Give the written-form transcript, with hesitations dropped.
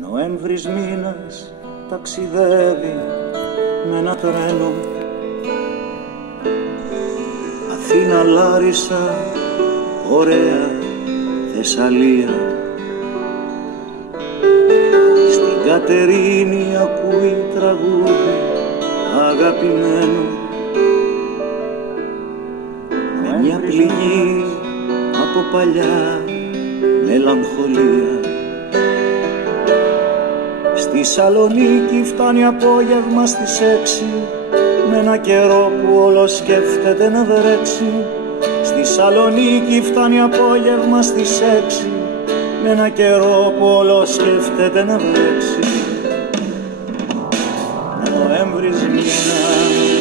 Νοέμβρης μήνας ταξιδεύει με ένα τρένο, Αθήνα, Λάρισα, ωραία Θεσσαλία. Στην Κατερίνη ακούει τραγούδι αγαπημένο, με μια πληγή από παλιά μελαγχολία. Στη Σαλονίκη φτάνει απόγευμα στις 6, με ένα καιρό που όλο σκέφτεται να βρέξει. Στη Σαλονίκη φτάνει απόγευμα στις 6, με ένα καιρό που όλο σκέφτεται να βρέξει. Νοέμβρης μήνα